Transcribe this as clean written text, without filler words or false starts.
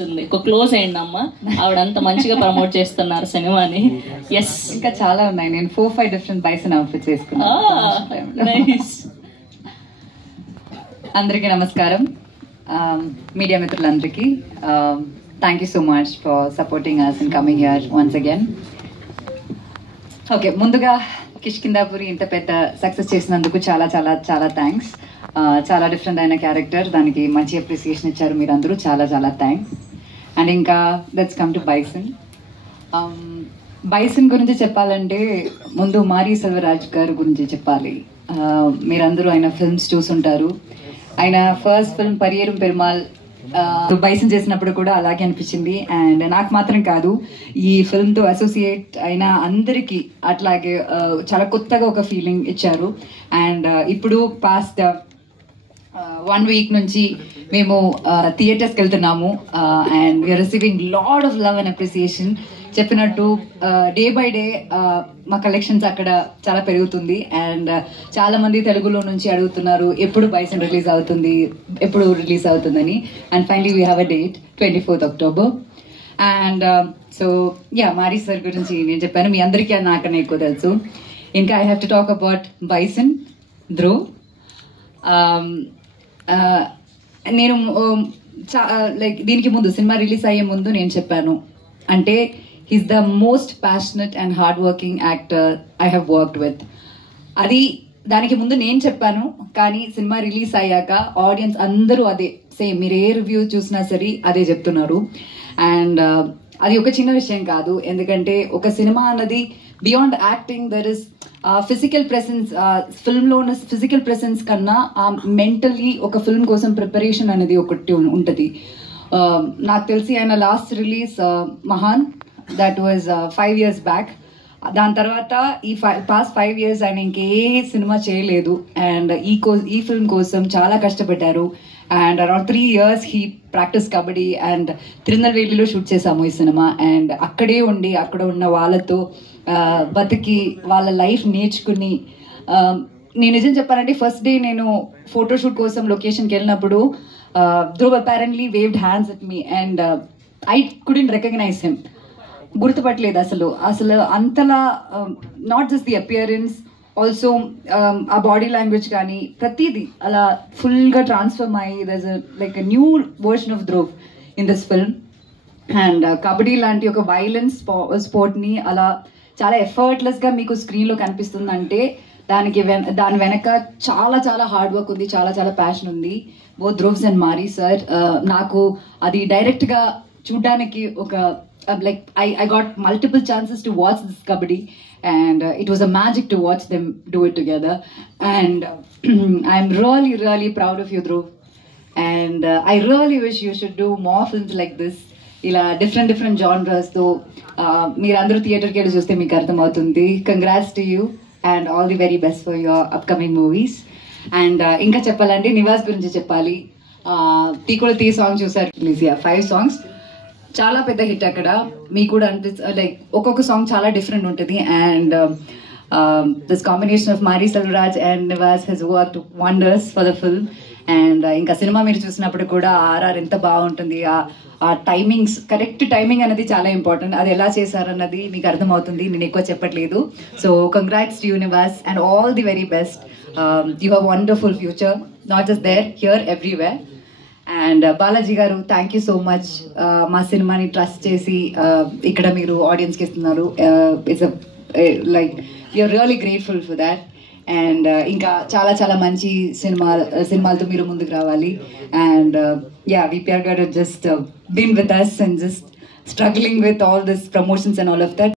ఒక క్లోజ్ అయ్యండి అమ్మ ఆవిడంత మంచిగా ప్రమోట్ చేస్తున్నారు సినిమాని. ఎస్, ఇంకా చాలా ఉన్నాయి. నేను 4-5 డిఫరెంట్ బైసన్ అవుట్ఫిట్స్ వేసుకున్నాను. అందరికీ నమస్కారం. మీడియా మిత్రులందరికీ thank you so much for supporting us and coming here once again. Okay, ముందుగా కిష్కిందాపురి ఇంత పెద్ద సక్సెస్ చేసినందుకు చాలా చాలా చాలా థ్యాంక్స్. చాలా డిఫరెంట్ అయిన క్యారెక్టర్, దానికి మంచి అప్రిసియేషన్ ఇచ్చారు మీరందరూ, చాలా చాలా థ్యాంక్స్. అండ్ ఇంకా let's come to bison. Bison గురించి చెప్పాలంటే ముందు మారీ సెల్వరాజ్ గారి గురించి చెప్పాలి. మీరందరూ ఆయన ఫిల్మ్స్ చూసుంటారు. ఆయన ఫస్ట్ ఫిల్మ్ పరియేరం పెరుమాల్ బైసన్ చేసినప్పుడు కూడా అలాగే అనిపించింది. అండ్ నాకు మాత్రం కాదు, ఈ ఫిల్మ్తో అసోసియేట్ అయిన అందరికీ అట్లాగే చాలా కొత్తగా ఒక ఫీలింగ్ ఇచ్చారు. అండ్ ఇప్పుడు పాస్ట్ 1 week నుంచి మేము థియేటర్స్కి వెళ్తున్నాము. And we are receiving lot of love and appreciation. చెప్పినట్టు డే బై డే మా కలెక్షన్స్ అక్కడ చాలా పెరుగుతుంది. అండ్ చాలా మంది తెలుగులో నుంచి అడుగుతున్నారు ఎప్పుడు బైసన్ రిలీజ్ అవుతుంది, ఎప్పుడు రిలీజ్ అవుతుందని. And finally we have a date 24th October. And so yeah, Mari sir గురించి నేను చెప్పాను, మీ అందరికీ నాకన్నా ఎక్కువ తెలుసు. ఇంకా I have to talk about Bison Dhruv. నేను లైక్ దీనికి ముందు సినిమా రిలీజ్ అయ్యే ముందు నేను చెప్పాను, అంటే he's the most passionate and hard working actor I have worked with. అది దానికి ముందు నేను చెప్పాను, కానీ సినిమా రిలీజ్ అయ్యాక ఆడియన్స్ అందరూ అదే సేమ్, మీరు ఏ రివ్యూ చూసినా సరే అదే చెప్తున్నారు. అండ్ అది ఒక చిన్న విషయం కాదు, ఎందుకంటే ఒక సినిమా అన్నది beyond acting there is physical presence. ఫిల్మ్లో ఉన్న ఫిజికల్ ప్రెసెన్స్ కన్నా మెంటల్లీ ఒక ఫిల్మ్ కోసం ప్రిపరేషన్ అనేది ఒకటి ఉంటుంది. నాకు తెలిసి ఆయన last release Mahaan, that was 5 years back. దాని తర్వాత ఈ పాస్ట్ 5 years ఆయన ఇంకే సినిమా చేయలేదు. అండ్ ఈ ఫిల్మ్ కోసం చాలా కష్టపడ్డారు. And around 3 years he practice kabaddi. And తిరునల్వేలిలో షూట్ చేసాము ఈ సినిమా. అండ్ అక్కడే ఉండి అక్కడ ఉన్న వాళ్ళతో బతికి వాళ్ళ లైఫ్ నేర్చుకుని, నేను నిజం చెప్పాలంటే ఫస్ట్ డే నేను ఫోటోషూట్ కోసం లొకేషన్కి వెళ్ళినప్పుడు Dhruv apparently waved hands at me and I couldn't recognise him. గుర్తుపట్టలేదు అసలు అంతలా, not just the appearance, also ఆ బాడీ లాంగ్వేజ్ కానీ ప్రతిదీ అలా ఫుల్గా ట్రాన్స్ఫర్మ్ అయ్యి there's like a new version of Dhruv in this film. And kabaddi లాంటి ఒక వైలెన్స్ స్పోర్ట్ని అలా చాలా ఎఫర్ట్లెస్గా మీకు స్క్రీన్లో కనిపిస్తుందంటే దాని వెనక చాలా చాలా హార్డ్ వర్క్ ఉంది, చాలా చాలా ప్యాషన్ ఉంది. Both Dhruv's and Mari sir. నాకు అది డైరెక్ట్గా చూడ్డానికి ఒక like I got multiple chances to watch this kabaddi, and it was a magic to watch them do it together. And I'm really really proud of you, Dhruv. And I really wish you should do more films like this, ila different genres tho meer andaru theater ki elli chuste meeku artham avutundi. Congrats to you and all the very best for your upcoming movies. And inka cheppalante Nivas గురించి చెప్పాలి. తీకుడు తీ song చూసారు, please. 5 songs, చాలా పెద్ద hit అక్కడ. మీకు కూడా అనిపిస్తుంది లైక్ ఒక్కొక్క సాంగ్ చాలా డిఫరెంట్ ఉంటుంది. And this combination of Mari Selvaraj and Nivas he's worked wonders for the film. And ఇంకా సినిమా మీరు చూసినప్పుడు కూడా ఆర్ఆర్ ఎంత బాగుంటుంది, ఆ టైమింగ్స్, కరెక్ట్ టైమింగ్ అనేది చాలా ఇంపార్టెంట్. అది ఎలా చేశారన్నది మీకు అర్థమవుతుంది, నేను ఎక్కువ చెప్పట్లేదు. So congrats to you Nivas and all the very best. You have wonderful future, not just there, here, everywhere. And Balaji garu, thank you so much. మా సినిమాని ట్రస్ట్ చేసి ఇక్కడ మీరు ఆడియన్స్కి ఇస్తున్నారు. It's like you're really grateful for that. And ఇంకా చాలా చాలా మంచి సినిమాలతో మీరు ముందుకు రావాలి. And yeah, VPR garu just been with us and just struggling with all this promotions and all of that.